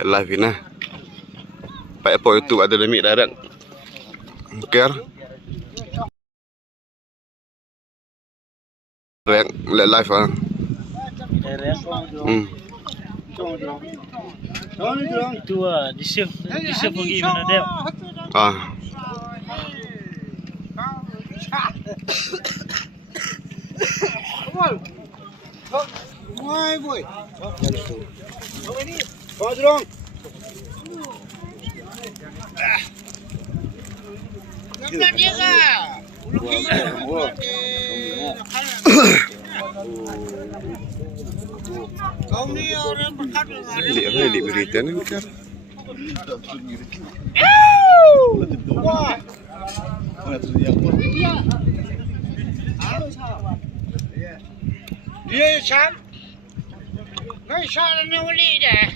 Live ini. Pak Epo YouTube ada demi darat. Ker. Live ah. Itu di save lagi mana dia? Ah. Mai boy. Kau dong. Nampak dia ke? Kau ni orang berkat. Di berita ni kan. Wah. Dia sam. Ngai sana ni uli dah.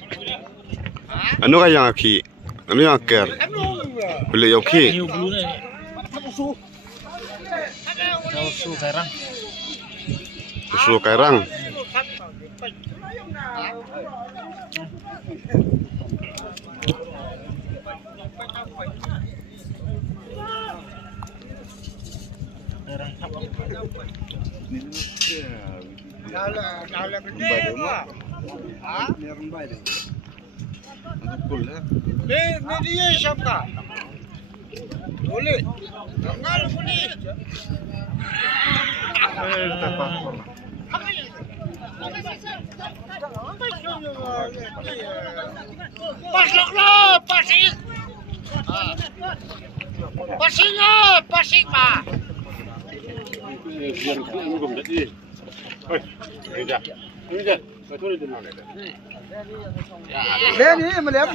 Anu yang aki. Anu yang ker. Boleh yang aki. New blue ni. Su sekarang. Susu kairang. Dah gede mah. Ah? Ni dia siapa? Boleh. Tanggal boleh. Pasok lo, pasing. Pasing lo, pasing pa. Ni melihat.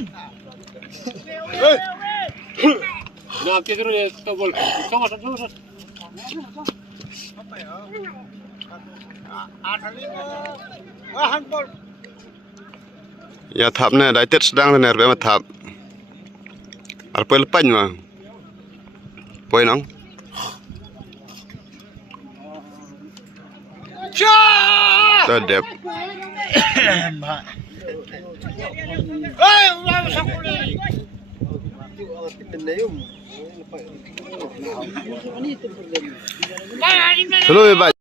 Nak kita dulu tu bol. Sama. Apa ya? Handball. Ya thapnya dah tet sedang tenar be thap. Arpa lepan mah. Poin nang. Tadep. Selalu baik.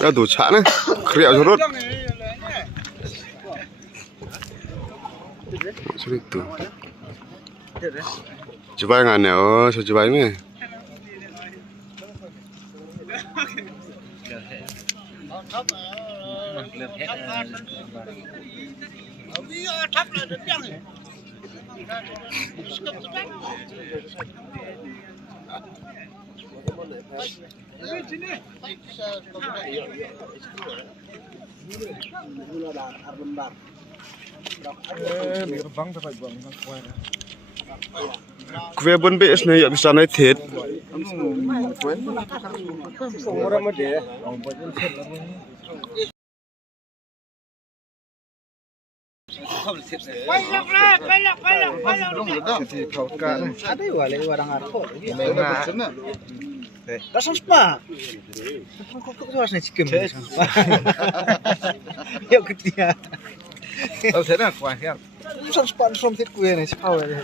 Dah tu cak ni, kriak surut. Surut tu. Coba yang aneh, oh, saya coba ini. Kue pun bes nih, ya bisa naik tit. Kasang spa. Kok harus naik chicken? Yuk ketia. Tahu saya nak kuah ya. Kasang spa som thịt quê này sao vậy?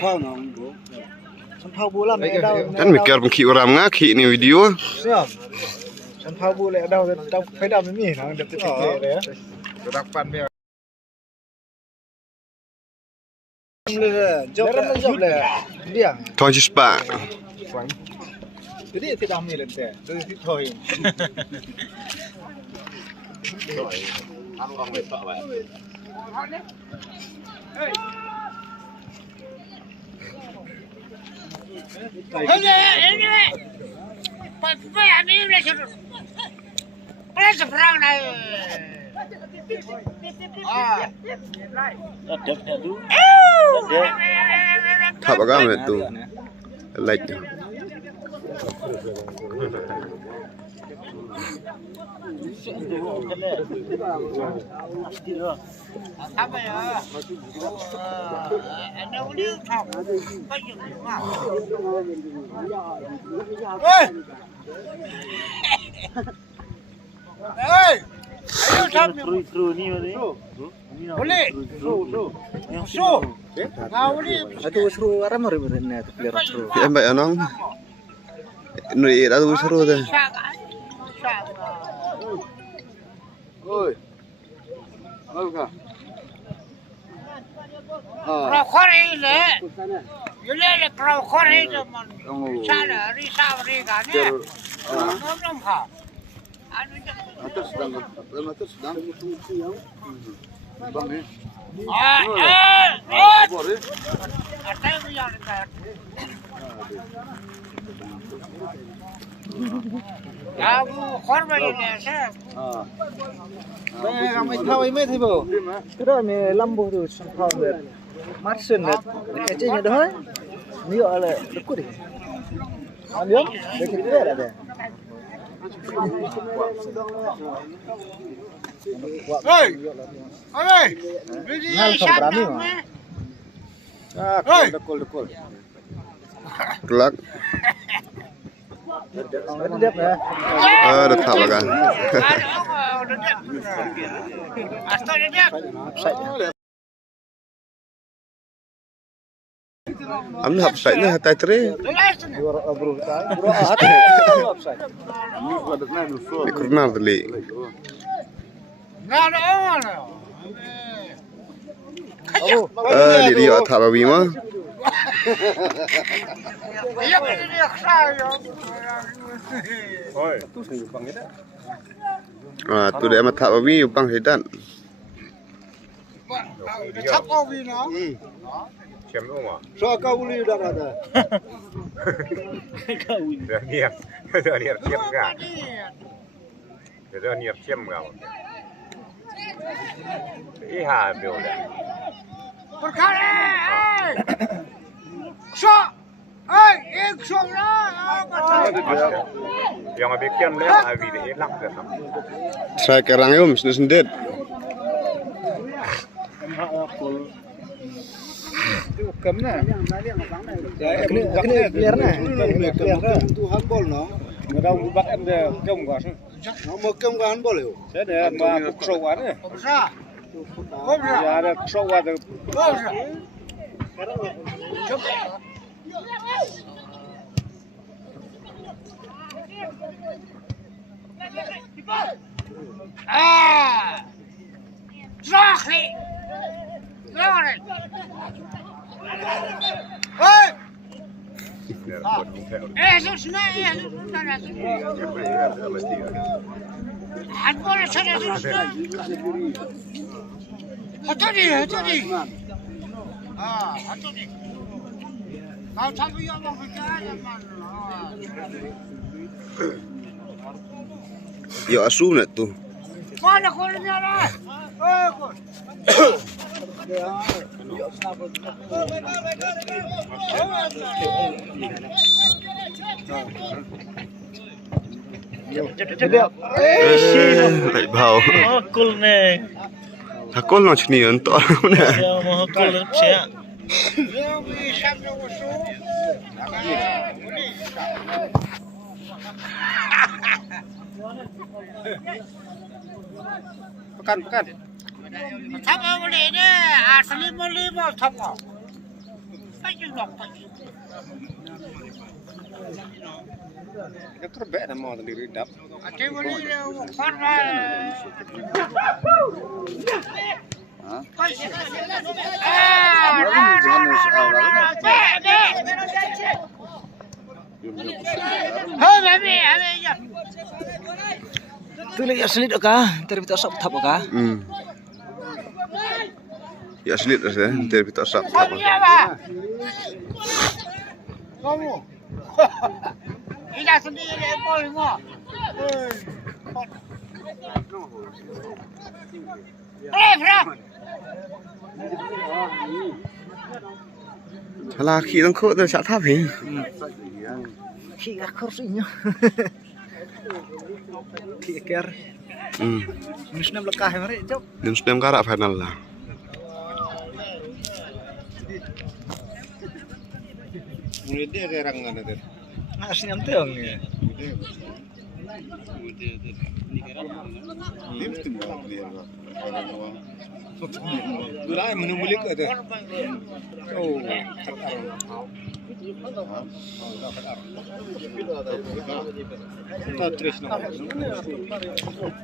Sao nó bố? Sân phao bố làm mẹ đâu? Kan mikir mungkin orang ngaki ni video. Siap. Sân phao bố lại đâu? Đâu phải đâu mới nó được cái thịt quê đấy. Sudah pan dia. Job le. Dia. Tuan cispa. Jadi tidak ambil lente. Jadi thôi. Ăn con mệt sợ vậy. Ini. Apa ini belajar? Belajar perang dah. Ah. Ada tu. Apa kamu itu? Like. Apa ya? Ada udah tak. Hey! Ayo tak. Kru ni mana? Boleh. Su. Ngau ni. Itu seru orang mari berenang tu pelihara seru. Em vậy nó nuôi đã tôi sửa rồi Oi. Oi ka. Kau kori le. Yule le kau kori tu man. Sana risau riga ni. Nom kau. Atas sedang. Bang ni. Boleh. Ada yang dekat. Aku korban ini saya. Kami tahu ini tu bu. Kita ni lambu tu sampai ber. Marsen net. Kecilnya dah. Ni ada lekuk ni. Ambil. Lekuk dia ada. Hei, hei, ini siapa ni? Lekuk. lắc Đẹp nè. được thảo là cả ấm hấp sảy nữa tay tre bị cột nào từ lì đi ở thảo vào vì mà tôi để mà thảo vào vì bằng hết đạn Chém luôn à? So kau boleh dah ada. Giờ nhiệt chém cả. Giờ nhiệt chém cả. Ý hà biểu đấy. So, em so đó. Yang abis kian leh, abis dia enak dah. saya kerang itu mesti sendiri Cấm nè. Cái clear nè. Clear tu handball nó. Người ta bắt em về công quả chứ. Nó mà công cái handball liệu. Thế để mà phục sâu quá đấy. Sao? Không sao. Giờ được sâu quá được. Không sao. Rocky. Rocky. Hey! Jesus na, Jesus na. Handball sa Jesus na. Hatodi. Hatodi. Kau tahu yang mau berjaya mana? ya asu net tuh Mana kolnya lah? lại vào Mahakul ni. thakol nó chỉ niệm to nè Yang mahakul ni siapa? Yang bisa berusung. Pekan. Apa boleh ni? Asli boleh mau apa? Pagi nak pagi. Cái terbek nama tadi ridap. Ati boleh korban. Hei, baby, ya. Tu lagi asli dah kah? Terbitar sab thap kah? ya asli dah saya dari kita sap Kamu apa? Kamu. Ini sendiri boleh ngah. Frap. là khi đang khô tôi sẽ thắp hình Khi gak kursinya. Khi ker. Muslim lekah mari jop. Nim Snem karak final lah. Mulai dia kerang kan itu. Nasi nyamteong ya. Dia mesti buat dia. Berai menulis ada. Oh, tak terus nak.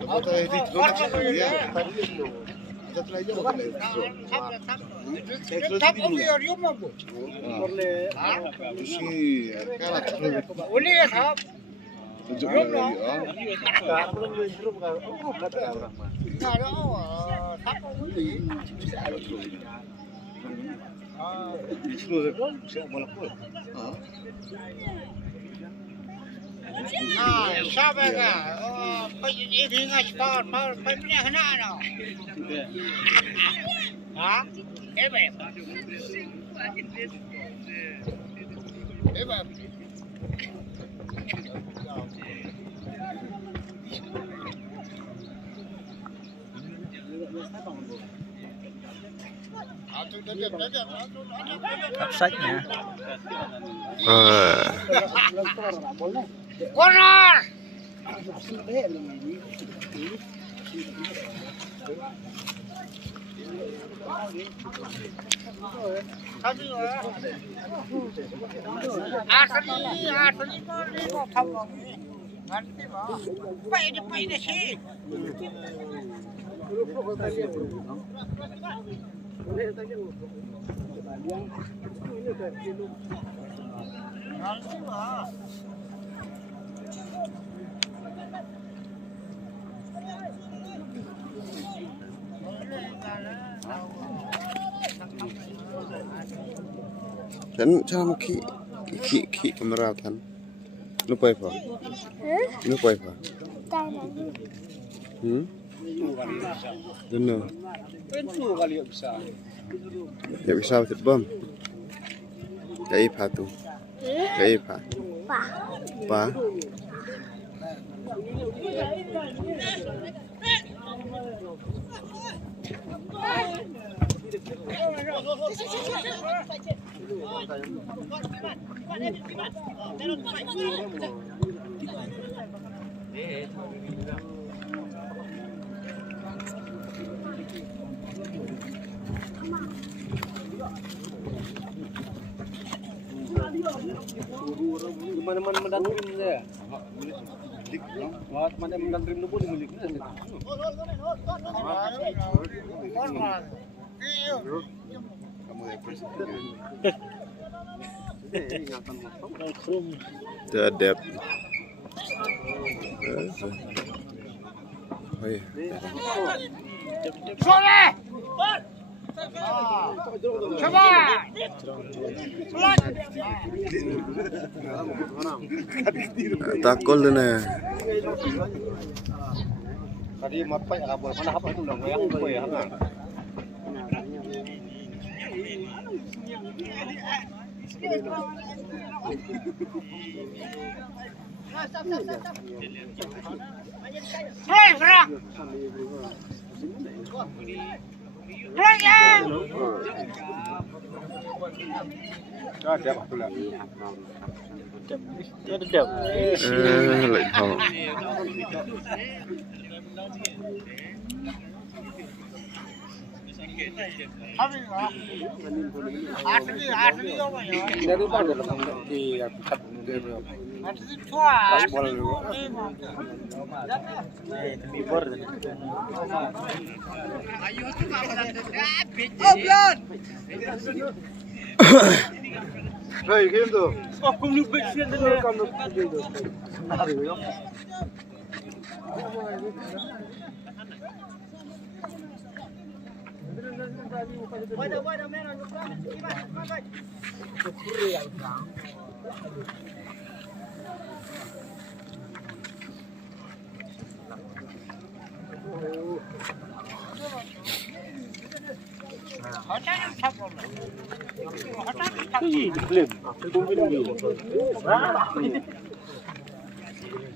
Apa itu? Ya. Tap of your humor. Si, kalah. Uli ya tap. Siapa kan? Ini nggak sport, punya kenapa? Hah? Website-nya. Corner. Dan cara ki kamera tan. Lupa apa? Lupa apa? Deno. Itu kali bisa. Ya bisa betul bom. Kai pa tu. Kai pa. Pa. Mana-mana mendantrim dia. Wah, mana mendantrim lu pun miliknya. Kamu yang presiden. Terhadap. Oh iya. Soleh. Coba. Takol na. Tadi mapai apa? Mana apa itu udah goyang apa ya? Ada apa lah? Lại họ. Dari mana dalam di kat dia. Pas bola lu. Hei, game tu. Aku ni bersih dengan kamu.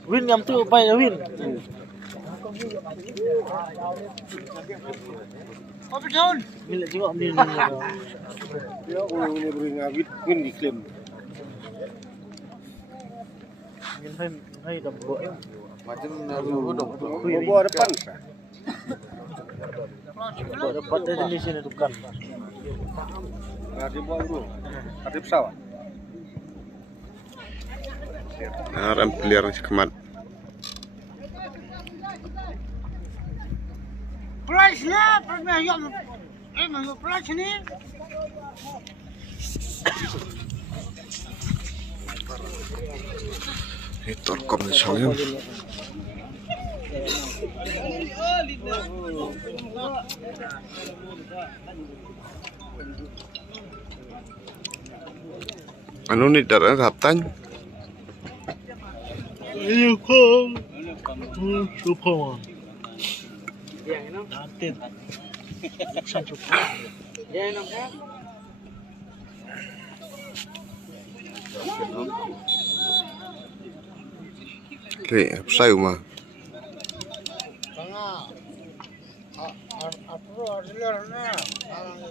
Win yang tu baik win. Apa betul? Milik juga ambil ni. Ya, orang ini beri ngawit, win diklaim. Ingin hai dah buat. Macam nabi hudung. Bawa depan. Buat dapat dari di sini tukang. Ada bawa dulu. Ada pesawat. Rem peliar kemat. Price lah, pernah yang mana price ni? Itu kom ni soalnya. Anu ni darah raptan. Iya kong. Cukup. Nanti. Cukup. Okay, saya mah. Apa ada ni?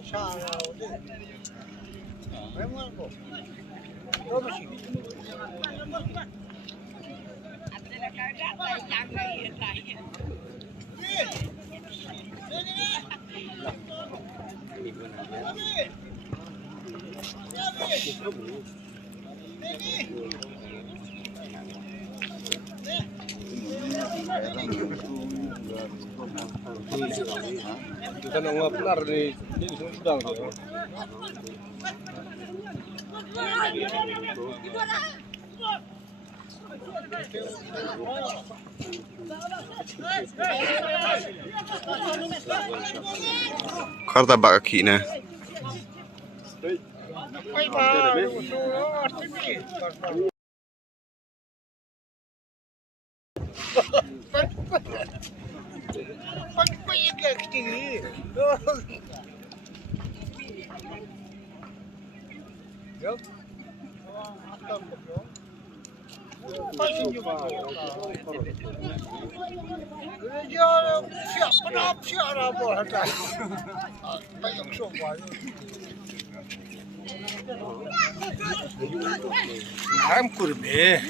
Salah udah. Memang tu. Terus sih. Kita nak ngaplar di Sudang tu. Karta bak kaki na. Haram kurbe.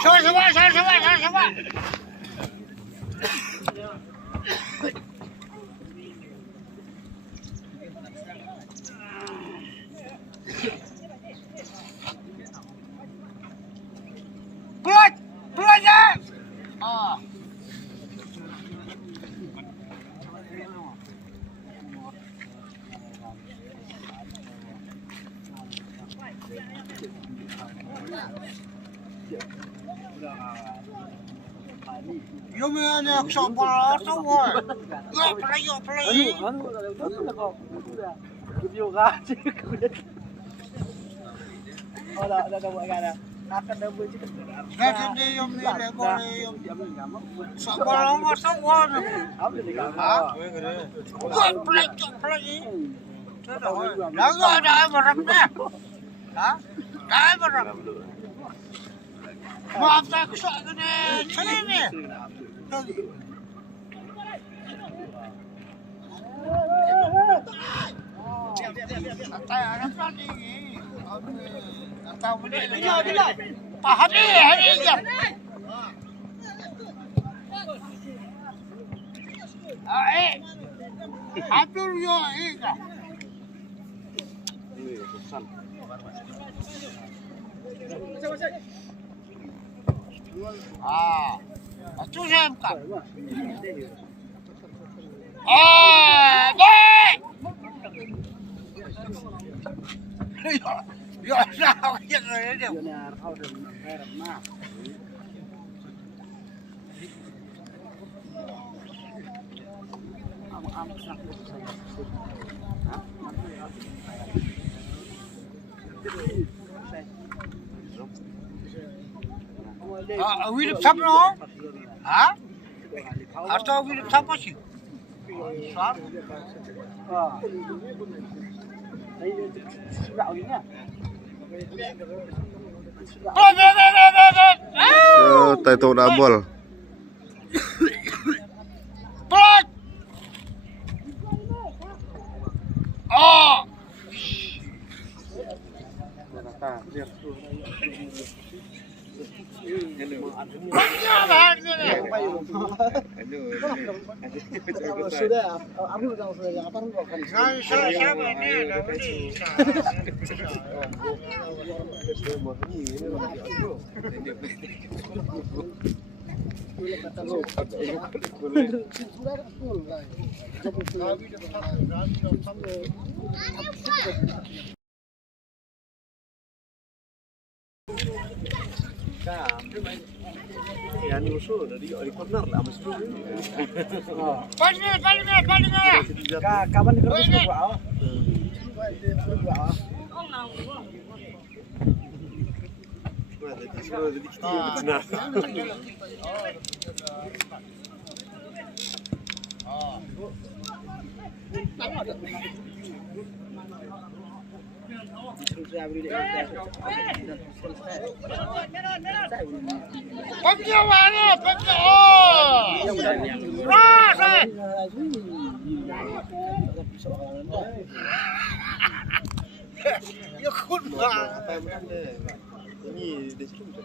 Coba. Pulang je. Yo me anda kesempatan semua. Yo play. Video gaji. Oh, dah buat kan dah. Akan dah buat cakap. Nanti dia yang ni lekor yang sekolah semua. Apa dia kan? Play. Lagu ada berapa? Dah berapa? Maaf saya kesak kena cari ni. Santai anak tadi. Tahu boleh. Pak hari je. Atur yo ika. Itu saya buka. Dek! Ya, sao yang này đều. Wilip thấp nó hả? Atau wilip thấp apa sih? Gạo gì nhá. tay tô double. Sudah, aku udah sudah apa enggak kan? يعني وصول di corner lah mas dulu. Kapan kerja ke bawah? Ini desa itu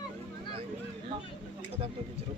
kata berbicara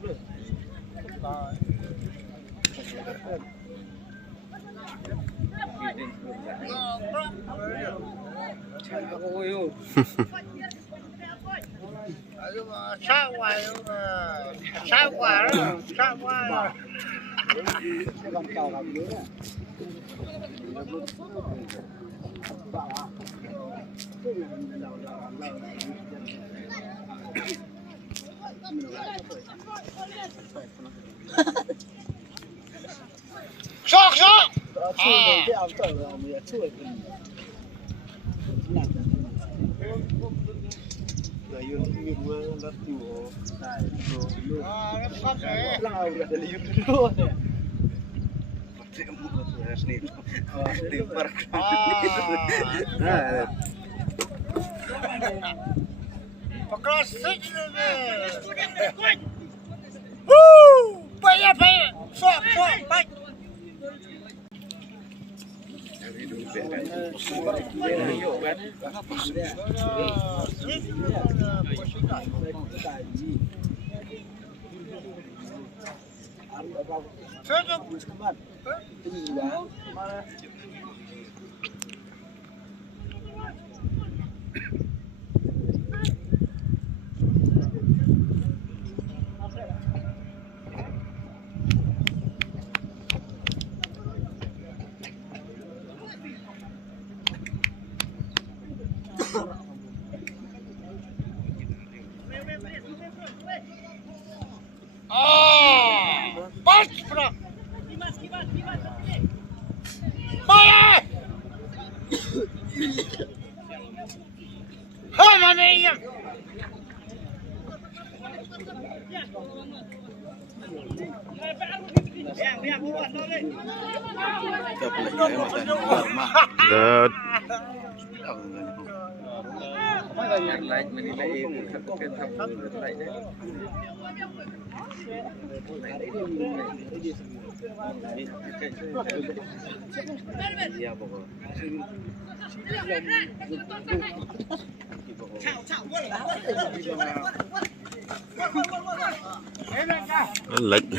lệch.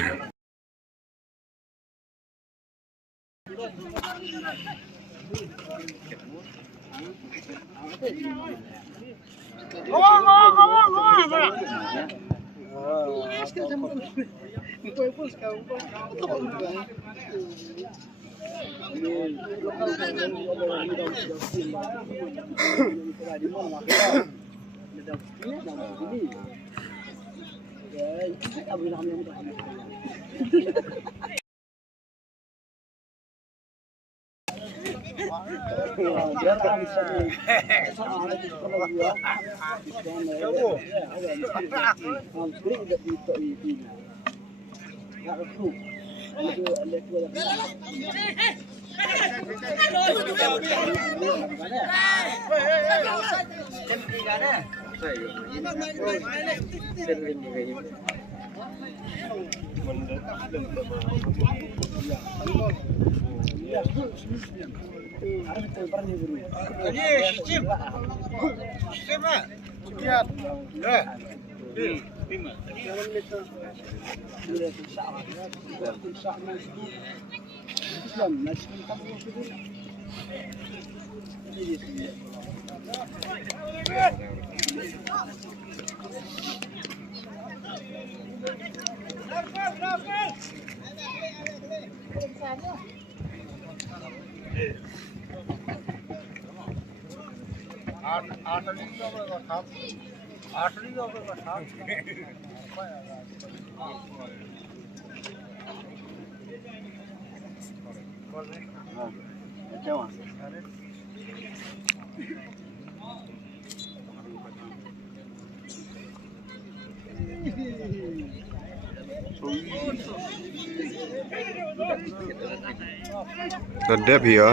Sedap ya.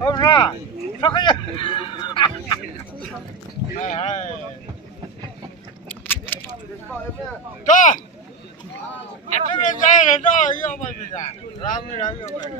Hôm ra sao cái gì cho anh cứ lên dây này đó yêu mày bây giờ làm cái đó yêu mày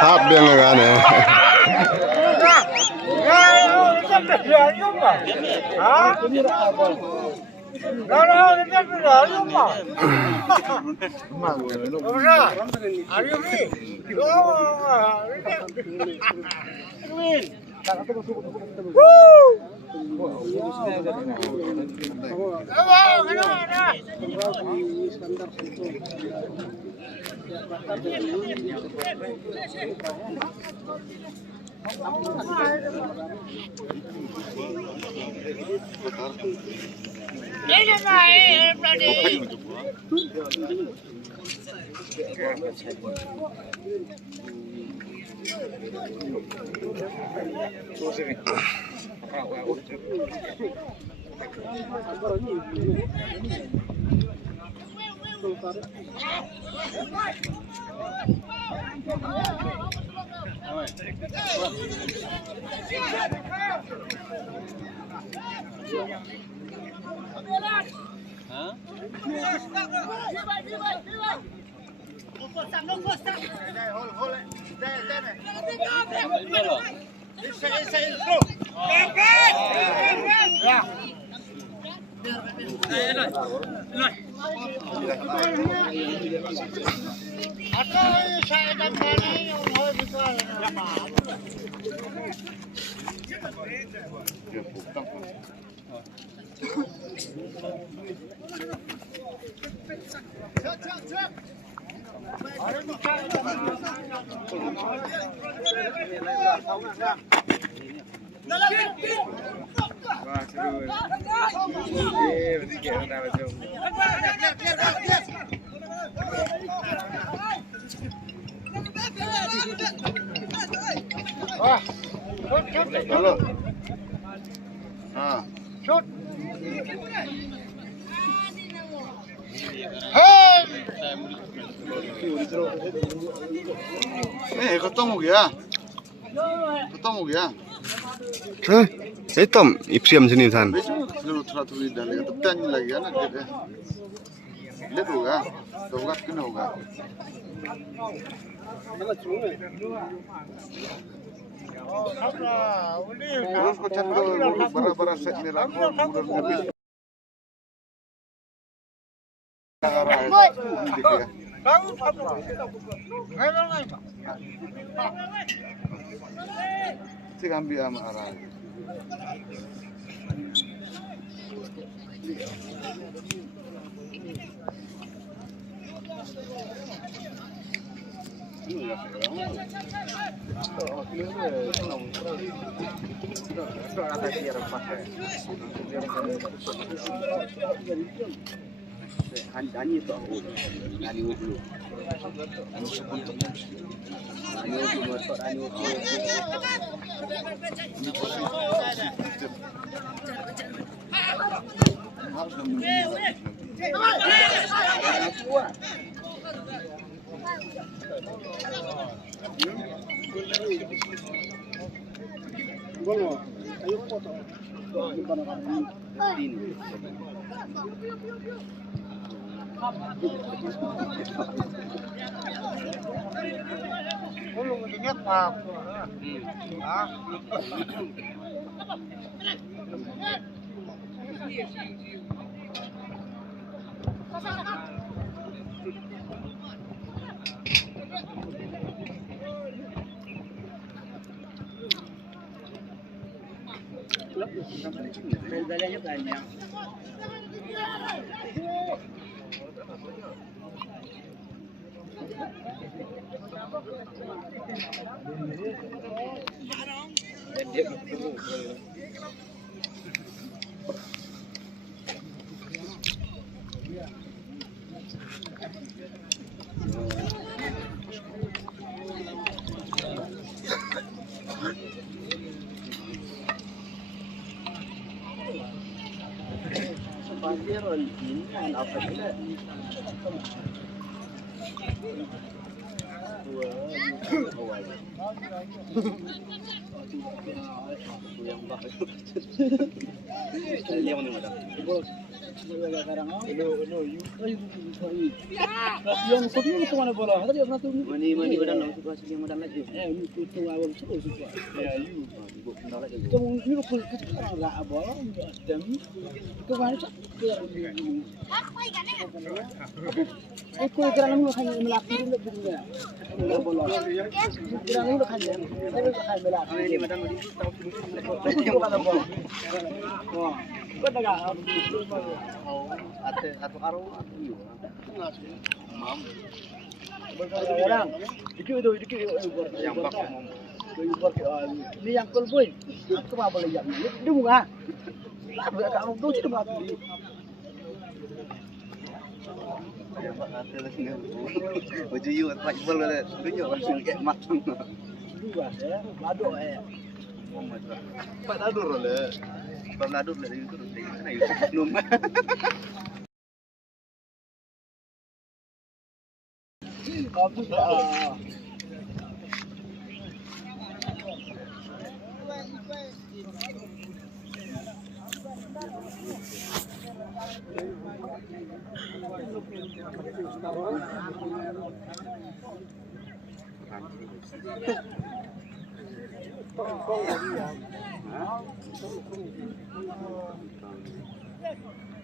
Tháp biên là gà này. Khotong हो गया खत्म हो गया Hitam, ipsiam sini san. थोड़ा थोड़ी डालेगा तब टाइम नहीं लगेगा ना Lihat होगा तो होगा किन होगा terus ko chat bara set ni la ko udah si ambil sama arah Dani itu Dani dulu. Bedanya banyak. Yang kedua itu mana bola? Tadi pernah tuh. Mani badan langsung kasih yang badan lagi. Itu awal terus itu. Ya, kamu ini aku sekarang enggak bola, dan kemarin aku kerana lu hanya melakukan dunia. Bola. Kerana lu hanya saya melakukan. Ini badan lu tahu itu kata bola. Wah. Ada satu arung atau iya. Mam. Sekarang, dikit yang bak ini yang kolboy. Aku mau boleh yang ini bunga. Lah kamu tuh tidak mau beli. Ya Pak ada lagi enggak. Baju yu tak bol ada tunjuk langsung kayak matang. Dua ya, lado ya. Pak lado le. Pernah dari itu sana itu belum.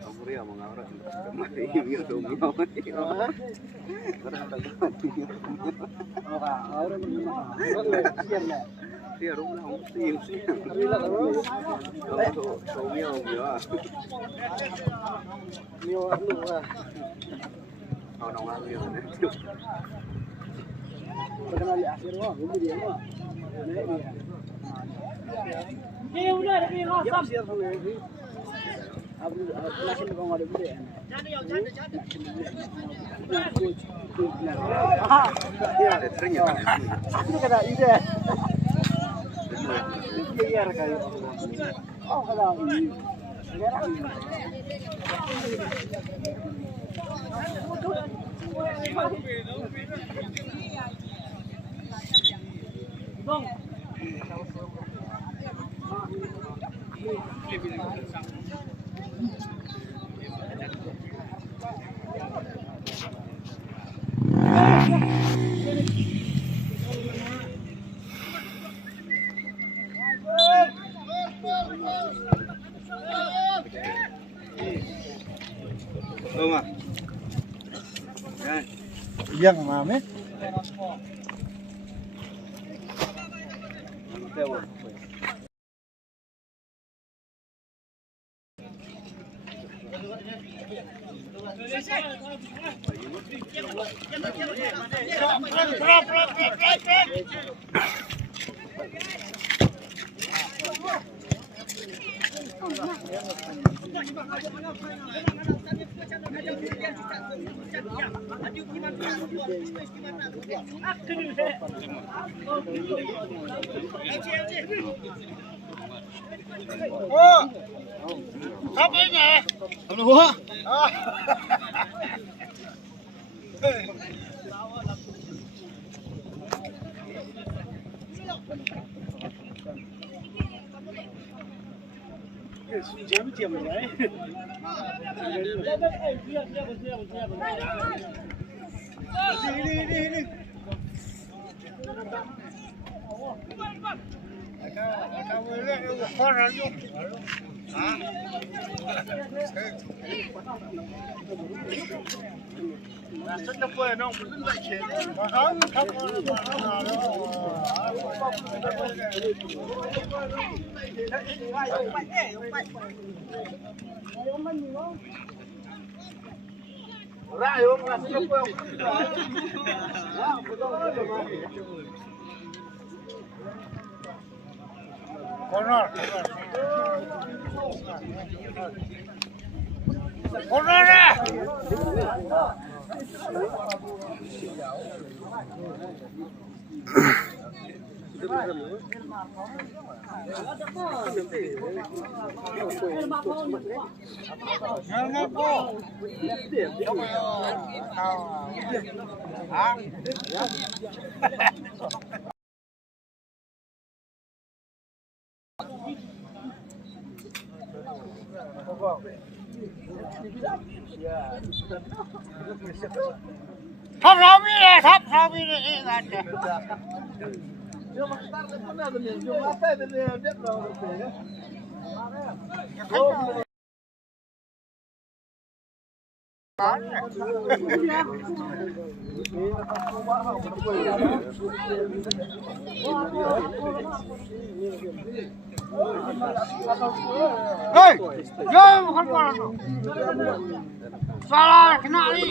Kamu ria mengarah mati dia dong mati. Dia rumah mesti sih. Tahu miau ya. Miau lu ah. Kau nong alu ya. Perkenal di akhir wah, ini dia mah. Ini udah ada di rasam. Abu lakin kau ada beli. Dia ada seringnya kan. Ini kata ide. Biar kayu. Oh kata ini. Bang. Yang mana? Apa ini? Apa buah? Diam ya. Ini. Hei, jangan bukan bola tu. Salah kena ni.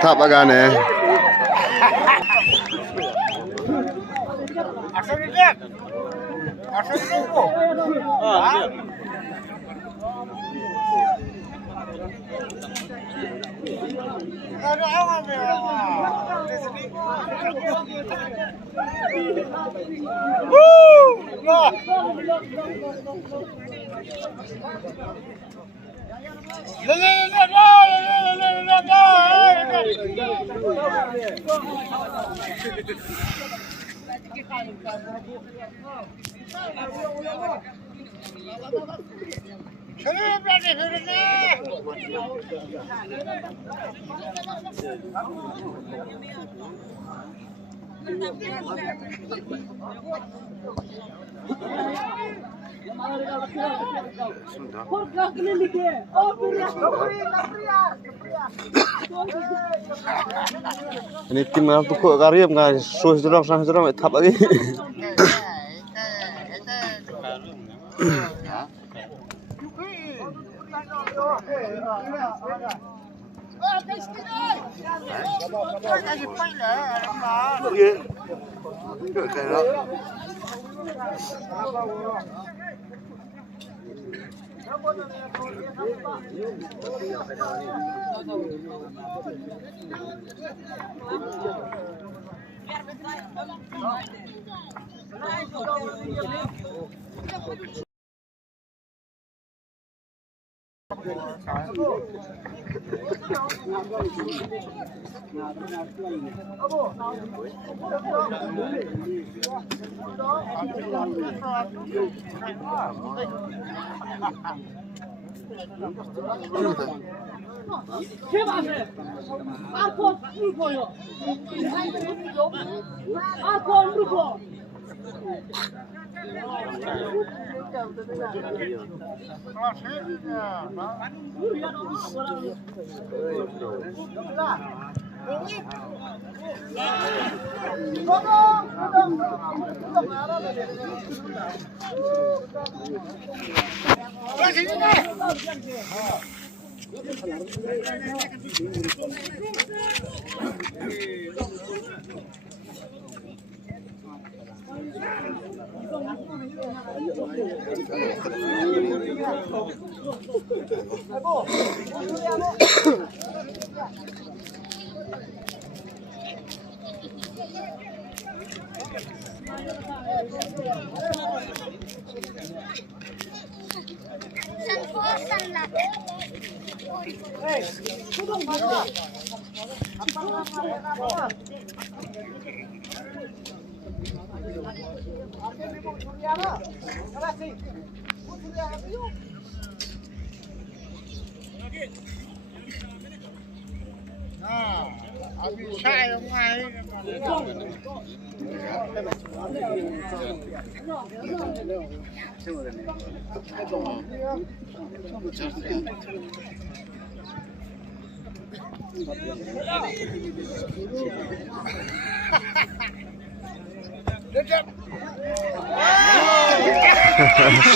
Thap agane. Asal ni dia. Asal ni tu. Ada orang di sini. Sudah. Ini tim pokok karyam kan sus dorong tap lagi.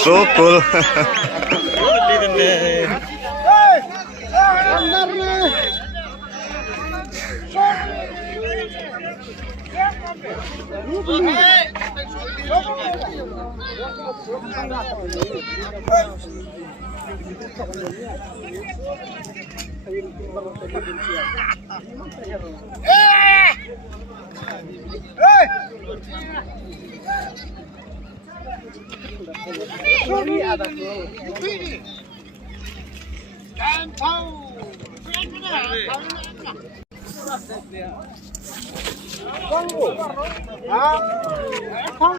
So cool.